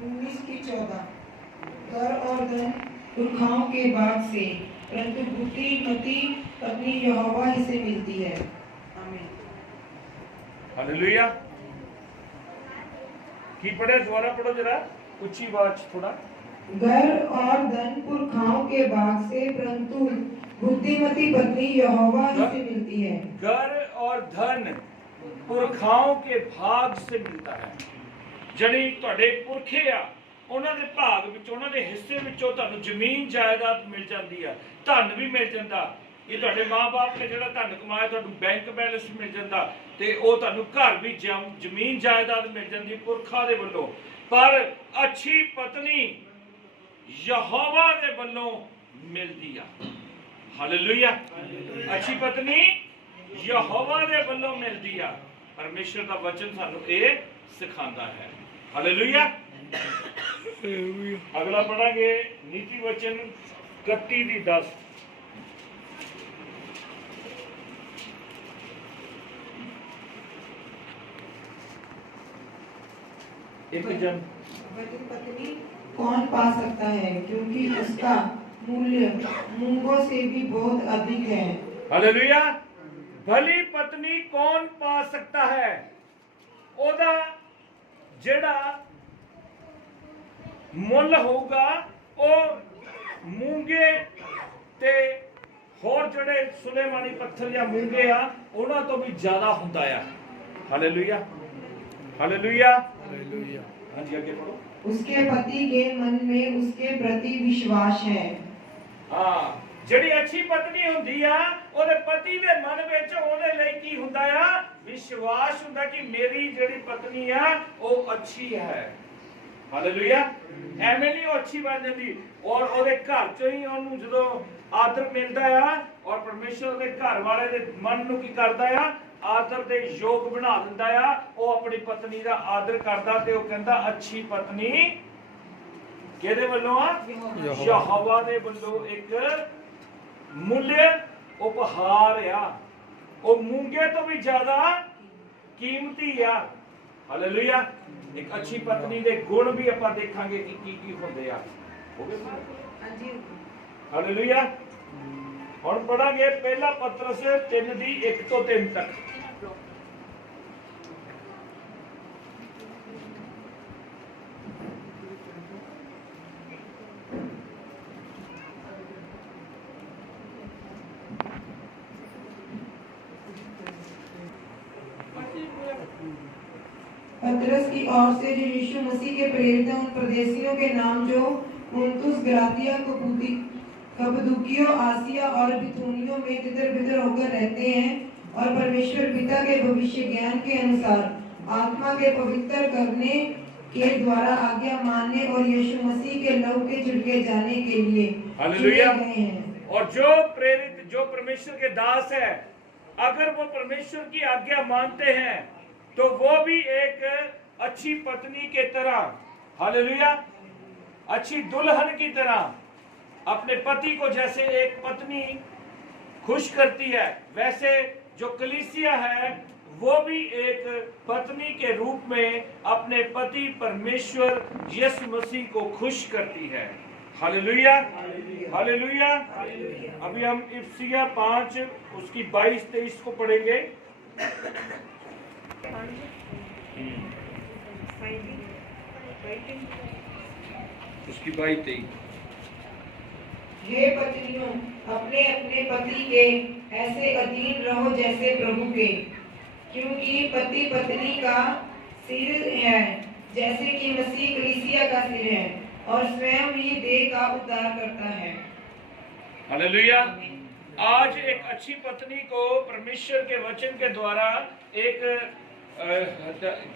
19 की 14। घर और धन पुरखाओं के बाद से, परंतु बुद्धिमती पत्नी यहोवा ही से मिलती है। आमीन। हालेलुया। की पढ़े, दोबारा पढ़ो जरा, ऊंची आवाज थोड़ा। घर और धन पुरखाओं के भाग से, परंतु बुद्धिमती पत्नी यहोवा ही से मिलती है। घर और धन पुरखाओं के भाग से मिलता है। जड़ी तुहाडे पुरखे आ, ਉਹਨਾਂ ਦੇ ਭਾਗ ਵਿੱਚ, ਉਹਨਾਂ ਦੇ ਹਿੱਸੇ ਵਿੱਚੋਂ ਤੁਹਾਨੂੰ ਜ਼ਮੀਨ ਜਾਇਦਾਦ ਮਿਲ ਜਾਂਦੀ ਆ, ਧਨ ਵੀ ਮਿਲ ਜਾਂਦਾ। ਇਹ ਤੁਹਾਡੇ ਮਾਂ-ਬਾਪ ਨੇ ਜਿਹੜਾ ਧਨ ਕਮਾਇਆ, ਤੁਹਾਨੂੰ ਬੈਂਕ ਬੈਲੈਂਸ ਮਿਲ ਜਾਂਦਾ, ਤੇ ਉਹ ਤੁਹਾਨੂੰ ਘਰ ਵੀ ਜ਼ਮੀਨ ਜਾਇਦਾਦ ਮਿਲ ਜਾਂਦੀ ਪੁਰਖਾਂ ਦੇ ਵੱਲੋਂ। ਪਰ ਅੱਛੀ ਪਤਨੀ ਯਹੋਵਾ ਦੇ ਵੱਲੋਂ ਮਿਲਦੀ ਆ। ਹਾਲੇਲੂਇਆ। ਅੱਛੀ ਪਤਨੀ ਯਹੋਵਾ ਦੇ ਵੱਲੋਂ ਮਿਲਦੀ ਆ। ਪਰਮੇਸ਼ਰ ਦਾ ਵਚਨ ਸਾਨੂੰ ਇਹ ਸਿਖਾਉਂਦਾ ਹੈ। ਹਾਲੇਲੂਇਆ। अगला पढ़ांगे नीति वचन 31:10। पत्नी कौन पा सकता है, क्योंकि उसका मूल्य मूंगों से भी बहुत अधिक है। हालेलुया। भली पत्नी कौन पा सकता है? ओदा जेड़ा मुल होगा ਉਹ मूंगे ते होर ਜਿਹੜੇ सुलेमानी पत्थर या मूंगे आ ਉਹਨਾਂ ਤੋਂ ਵੀ ਜ਼ਿਆਦਾ ਹੁੰਦਾ ਆ। हालेलुया। हालेलुया। हालेलुया। हाँ जी, आगे पढ़ो। उसके पति के मन में उसके प्रति विश्वास है। हाँ, ਜਿਹੜੀ ਅੱਛੀ ਪਤਨੀ ਹੁੰਦੀ ਆ, ਉਹਦੇ ਪਤੀ ਦੇ ਮਨ ਵਿੱਚ ਉਹਦੇ ਲਈ ਕੀ ਹੁੰਦਾ ਆ? ਵਿਸ਼ਵਾਸ ਹੁੰਦਾ ਕਿ ਮੇਰੀ ਜਿਹੜੀ ਪਤਨੀ ਆ ਉਹ ਅੱਛੀ ਹੈ। हालेलुया। ਐਵੇਂ ਨਹੀਂ ਉਹ ਅੱਛੀ ਬਣ ਜਾਂਦੀ, ਔਰ ਉਹਦੇ ਘਰ ਚੋਂ ਹੀ ਉਹਨੂੰ ਜਦੋਂ ਆਦਰ ਮਿਲਦਾ ਆ, ਔਰ ਪਰਮੇਸ਼ਰ ਦੇ ਘਰ ਵਾਲੇ ਦੇ ਮਨ ਨੂੰ ਕੀ ਕਰਦਾ ਆ? ਆਦਰ ਦੇ ਯੋਗ ਬਣਾ ਦਿੰਦਾ ਆ। ਉਹ ਆਪਣੀ ਪਤਨੀ ਦਾ ਆਦਰ ਕਰਦਾ ਤੇ ਉਹ ਕਹਿੰਦਾ ਅੱਛੀ ਪਤਨੀ ਕਿਹਦੇ ਵੱਲੋਂ ਆ? ਯਹੋਵਾ ਦੇ ਵੱਲੋਂ ਇੱਕ ਮੁੱਲ ਉਪਹਾਰ ਆ। ਉਹ ਮੂੰਗੇ ਤੋਂ ਵੀ ਜ਼ਿਆਦਾ ਕੀਮਤੀ ਆ। हालेलुया। एक अच्छी पत्नी दे गुण भी ਆਪਾਂ ਦੇਖਾਂਗੇ ਕਿ ਕੀ ਹੁੰਦੇ ਆ। ਹੋ ਗਏ? हालेलुया। ਹੁਣ ਪੜਾਂਗੇ ਪਹਿਲਾ ਪਤਰਸ 3:1-3 ਤੱਕ। पतरस की ओर से जो यीशु मसीह के प्रेरित हैं, उन परदेशियों के नाम जो पुन्तुस, गलातिया, कप्पदूकिया, आसिया और बिथुनियों में तितर-बितर होकर रहते हैं, और परमेश्वर पिता के भविष्य ज्ञान के अनुसार आत्मा के पवित्र करने के द्वारा आज्ञा मानने और यीशु मसीह के लहू के छिड़के जाने के लिए हालेलुया। चुने गए हैं। और जो प्रेरित, जो परमेश्वर के दास है, अगर वो परमेश्वर की आज्ञा मानते हैं तो वो भी एक अच्छी पत्नी के तरह, हालेलुया, अच्छी दुल्हन की तरह अपने पति को जैसे एक पत्नी खुश करती है, वैसे जो कलीसिया है वो भी एक पत्नी के रूप में अपने पति परमेश्वर यीशु मसीह को खुश करती है। हालेलुया। हालेलुया। अभी हम इफिसिया 5 उसकी 22-23 को पढ़ेंगे। उसकी 22-23। हे पत्नियों, अपने अपने पति के ऐसे अधीन रहो जैसे प्रभु के, क्योंकि पति पत्नी का सिर है, जैसे कि मसीह कलीसिया का सिर है, और स्वयं ही देह का उद्धार करता है। हालेलुया। आज एक अच्छी पत्नी को परमेश्वर के वचन के द्वारा एक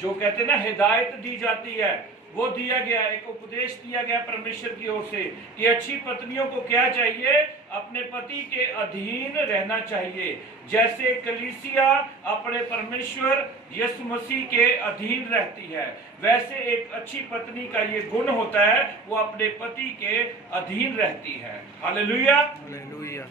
जो कहते हैं ना हिदायत दी जाती है, वो दिया गया, एक उपदेश दिया गया परमेश्वर की ओर से कि अच्छी पत्नियों को क्या चाहिए? अपने पति के अधीन रहना चाहिए, जैसे कलीसिया अपने परमेश्वर यीशु मसीह के अधीन रहती है, वैसे एक अच्छी पत्नी का ये गुण होता है, वो अपने पति के अधीन रहती है। हालेलुया। हालेलुया।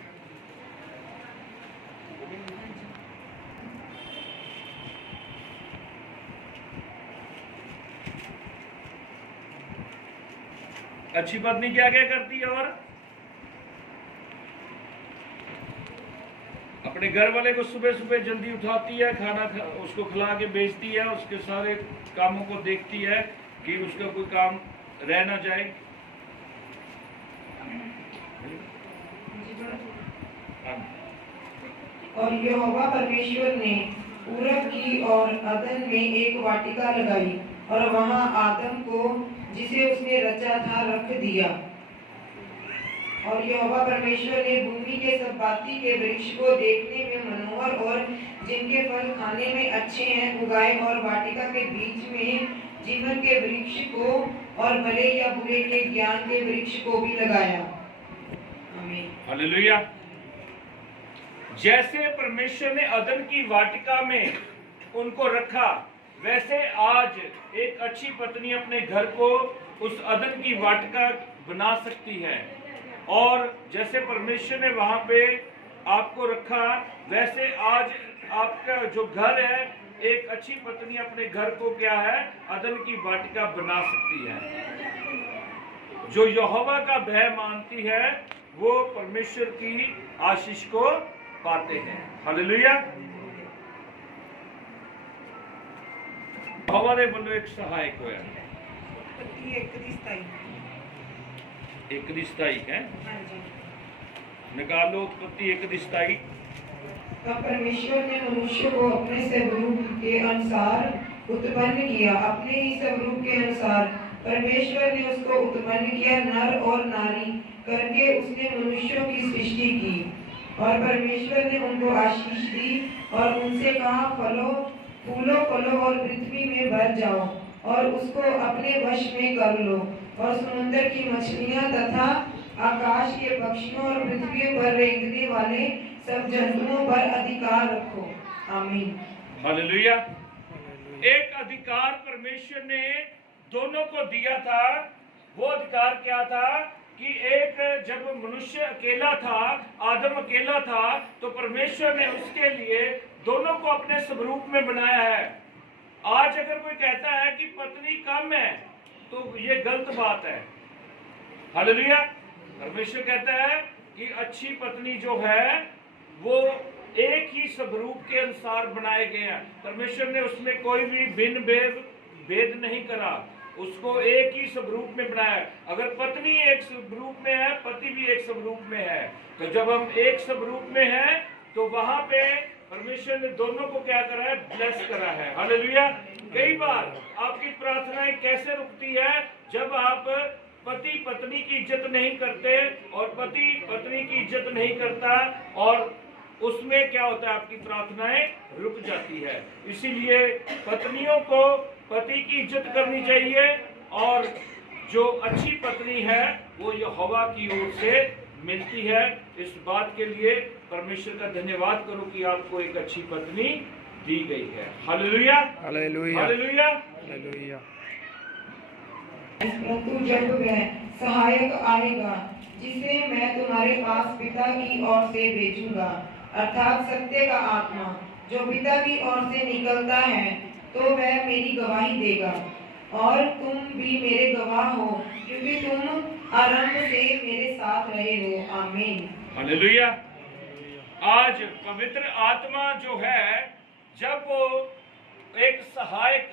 अच्छी पत्नी क्या क्या करती है? और अपने घर वाले को सुबह सुबह जल्दी उठाती है, उसको खिला के भेजती है, उसके सारे कामों को देखती है कि उसका कोई काम रह ना जाए। और यहोवा परमेश्वर ने पूरब की ओर अदन में एक वाटिका लगाई और वहां आदम को जिसे उसने रचा था रख दिया। और यहोवा परमेश्वर ने भूमि के सब बाती के वृक्ष को देखने में मनोहर और जिनके फल खाने में अच्छे हैं उगाए, और वाटिका के बीच में जीवन के वृक्ष को और भले या बुरे के ज्ञान के वृक्ष को भी लगाया। आमीन। हालेलुया। जैसे परमेश्वर ने अदन की वाटिका में उनको रखा, वैसे आज एक अच्छी पत्नी अपने घर को उस अदन की वाटिका बना सकती है। और जैसे परमेश्वर ने वहां पे आपको रखा, वैसे आज आपका जो घर है, एक अच्छी पत्नी अपने घर को क्या है, अदन की वाटिका बना सकती है। जो यहोवा का भय मानती है वो परमेश्वर की आशीष को पाते हैं। हालेलुया। यहोवा ने बोलो एक सहायक होया, एक दिस्ताई है। निकालो उत्पत्ति 1:27। तब परमेश्वर ने मनुष्य को अपने स्वरूप के अनुसार उत्पन्न किया, अपने ही स्वरूप के अनुसार परमेश्वर ने उसको उत्पन्न किया, नर और नारी करके उसने मनुष्यों की सृष्टि की। और परमेश्वर ने उनको आशीष दी और उनसे कहा, फूलो फलो और पृथ्वी में भर जाओ और उसको अपने वश में कर लो, और समुद्र की मछलियां तथा आकाश के पक्षियों और पृथ्वी पर रेंगने वाले सब जंतुओं पर अधिकार रखो। आमीन। हालेलुया। एक अधिकार परमेश्वर ने दोनों को दिया था। वो अधिकार क्या था कि एक जब मनुष्य अकेला था, आदम अकेला था, तो परमेश्वर ने उसके लिए दोनों को अपने स्वरूप में बनाया है। आज अगर कोई कहता है कि पत्नी कम है तो ये गलत बात है। हालेलुया। परमेश्वर कहता है कि अच्छी पत्नी जो है वो एक ही स्वरूप के अनुसार बनाए गए हैं। परमेश्वर ने उसमें कोई भी भिन्न भेद नहीं करा, उसको एक ही स्वरूप में बनाया। अगर पत्नी एक स्वरूप में है, पति भी एक स्वरूप में है, तो जब हम एक स्वरूप में हैं तो वहां पे परमेश्वर ने दोनों को क्या करा है, ब्लेस करा है। हालेलुया। कई बार आपकी प्रार्थनाएं कैसे रुकती है? जब आप पति पत्नी की इज्जत नहीं करते और पति पत्नी की इज्जत नहीं करता, और उसमें क्या होता है, आपकी प्रार्थनाएं रुक जाती है। इसीलिए पत्नियों को पति की इज्जत करनी चाहिए, और जो अच्छी पत्नी है वो यहोवा की ओर से मिलती है। इस बात के लिए परमेश्वर का धन्यवाद करो कि आपको एक अच्छी पत्नी दी गई है। Hallelujah, hallelujah, hallelujah, hallelujah. परंतु जब वह सहायक आएगा जिसे मैं तुम्हारे पास पिता की ओर से भेजूंगा, अर्थात सत्य का आत्मा जो पिता की ओर से निकलता है, तो वह मेरी गवाही देगा, और तुम भी मेरे गवाह हो, क्योंकि तुम आरंभ से मेरे साथ रहे हो। आमीन। हालेलुया। आज पवित्र आत्मा जो है, जब वो एक सहायक,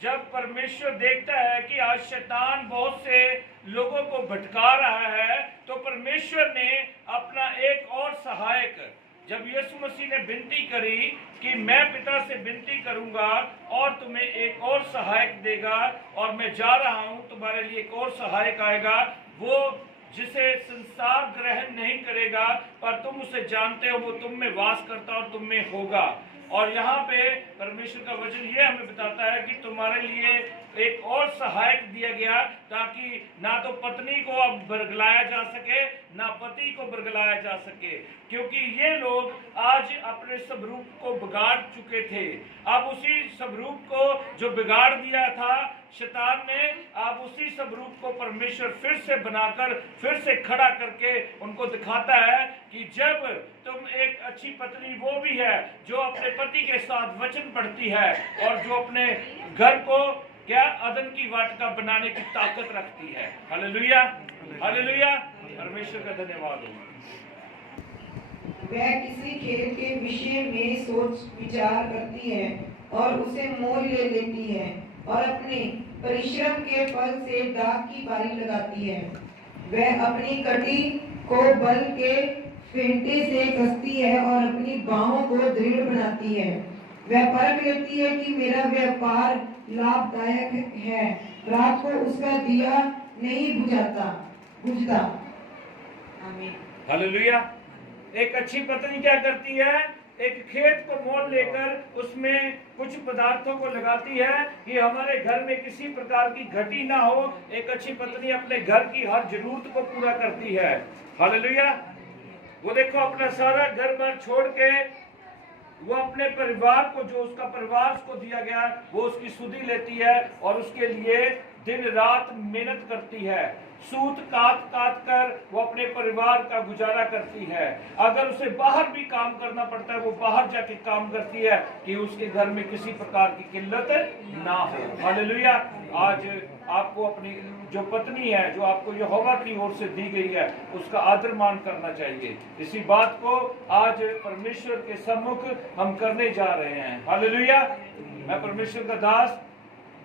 जब परमेश्वर देखता है कि आज शैतान बहुत से लोगों को भटका रहा है, तो परमेश्वर ने अपना एक और सहायक, जब यीशु मसीह ने विनती करी कि मैं पिता से विनती करूंगा और तुम्हें एक और सहायक देगा, और मैं जा रहा हूं तुम्हारे लिए एक और सहायक आएगा, वो जिसे संसार ग्रहण नहीं करेगा पर तुम उसे जानते हो, वो तुम में वास करता और तुम में होगा। और यहाँ पे परमेश्वर का वचन ये हमें बताता है कि तुम्हारे लिए एक और सहायक दिया गया, ताकि ना तो पत्नी को अब बरगलाया जा सके, ना पति को बरगलाया जा सके, क्योंकि ये लोग आज अपने स्वरूप को बिगाड़ चुके थे। अब उसी स्वरूप को जो बिगाड़ दिया था शैतान ने, अब उसी स्वरूप को परमेश्वर फिर से बनाकर फिर से खड़ा करके उनको दिखाता है कि जब तुम एक अच्छी पत्नी वो भी है जो अपने पति के साथ वचन पढ़ती है और जो अपने घर को क्या अदन की वाटिका बनाने की ताकत रखती है। हालेलुया, हालेलुया, परमेश्वर का धन्यवाद हो। वह किसी खेत के विषय में सोच विचार करती है और उसे मोल ले लेती है और अपने परिश्रम के फल से दाख की बारी लगाती है। वह अपनी कटी को बल के फेंटे से कसती है और अपनी बाहों को दृढ़ बनाती है। वह परख लेती है कि मेरा व्यापार लाभदायक है, रात को उसका दिया नहीं बुझता। आमीन। हालेलुया। एक अच्छी पत्नी क्या करती है, एक खेत को मोल लेकर उसमें कुछ पदार्थों को लगाती है कि हमारे घर में किसी प्रकार की घटी ना हो। एक अच्छी पत्नी अपने घर की हर जरूरत को पूरा करती है। हालेलुया। वो देखो अपना सारा घर बार छोड़ के वो अपने परिवार को, जो उसका परिवार उसको दिया गया, वो उसकी सुधि लेती है और उसके लिए दिन रात मेहनत करती है। सूत काट कर वो अपने परिवार का गुजारा करती है। अगर उसे बाहर भी काम करना पड़ता है, वो बाहर जाके काम करती है कि उसके घर में किसी प्रकार की किल्लत ना हो। हालेलुया। आज आपको अपनी जो पत्नी है, जो आपको यहोवा की ओर से दी गई है, उसका आदर मान करना चाहिए। इसी बात को आज परमेश्वर के सम्मुख हम करने जा रहे हैं। हालेलुया। मैं परमेश्वर का दास,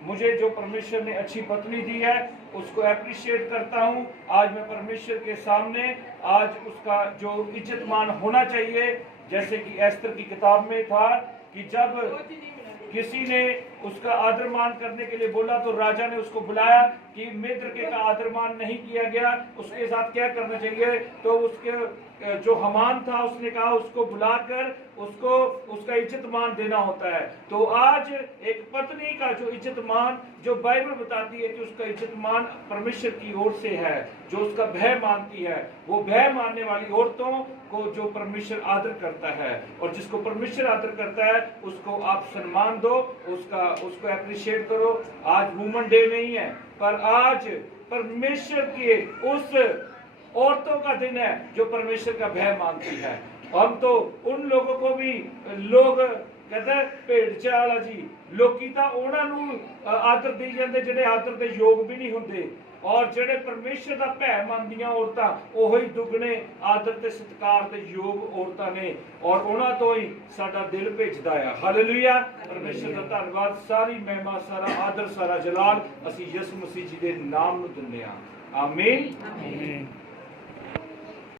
मुझे जो परमेश्वर ने अच्छी पत्नी दी है उसको एप्रिशिएट करता हूँ। आज मैं परमेश्वर के सामने आज उसका जो इज्जत मान होना चाहिए, जैसे कि एस्तर की किताब में था कि जब किसी ने उसका आदर मान करने के लिए बोला तो राजा ने उसको बुलाया कि मिद्र का आदर मान नहीं किया गया, उसके साथ क्या करना चाहिए। तो उसके जो हमान था उसने कहा उसको बुलाकर उसको उसका इज्जत मान देना होता है। तो आज एक पत्नी का जो इज्जत मान, जो बाइबल बताती है कि उसका इज्जत मान परमेश्वर की ओर से है, जो उसका भय मानती है, वो भय मानने वाली औरतों को जो परमेश्वर आदर करता है, और जिसको परमेश्वर आदर करता है उसको आप सम्मान दो, उसको एप्रिशिएट करो। आज वुमन डे नहीं है, पर आज परमेश्वर के उस औरतों का दिन है जो परमेश्वर का भय मानती है। हम तो उन लोगों को भी लोग कहते हैं भेड़ चाला जी, लोकी ਤਾਂ ਉਹਨਾਂ ਨੂੰ ਆਦਰ ਦੇ ਜਾਂਦੇ ਜਿਹੜੇ ਆਦਰ ਦੇ ਯੋਗ ਵੀ ਨਹੀਂ ਹੁੰਦੇ, ਔਰ ਜਿਹੜੇ ਪਰਮੇਸ਼ਰ ਦਾ ਭੈ ਮੰਨਦੀਆਂ ਔਰਤਾਂ ਉਹੀ ਦੁੱਗਣੇ ਆਦਰ ਤੇ ਸਤਿਕਾਰ ਦੇ ਯੋਗ ਔਰਤਾਂ ਨੇ, ਔਰ ਉਹਨਾਂ ਤੋਂ ਹੀ ਸਾਡਾ ਦਿਲ ਭਿੱਜਦਾ ਆ। ਹਾਲੇਲੂਇਆ। ਪਰਮੇਸ਼ਰ ਦਾ ਧੰਨਵਾਦ। ਸਾਰੀ ਮਹਿਮਾ, ਸਾਰਾ ਆਦਰ, ਸਾਰਾ ਜਲਾਲ ਅਸੀਂ ਯਿਸੂ ਮਸੀਹ ਜੀ ਦੇ ਨਾਮ ਨੂੰ ਦਿੰਦੇ ਹਾਂ। ਆਮੀਨ।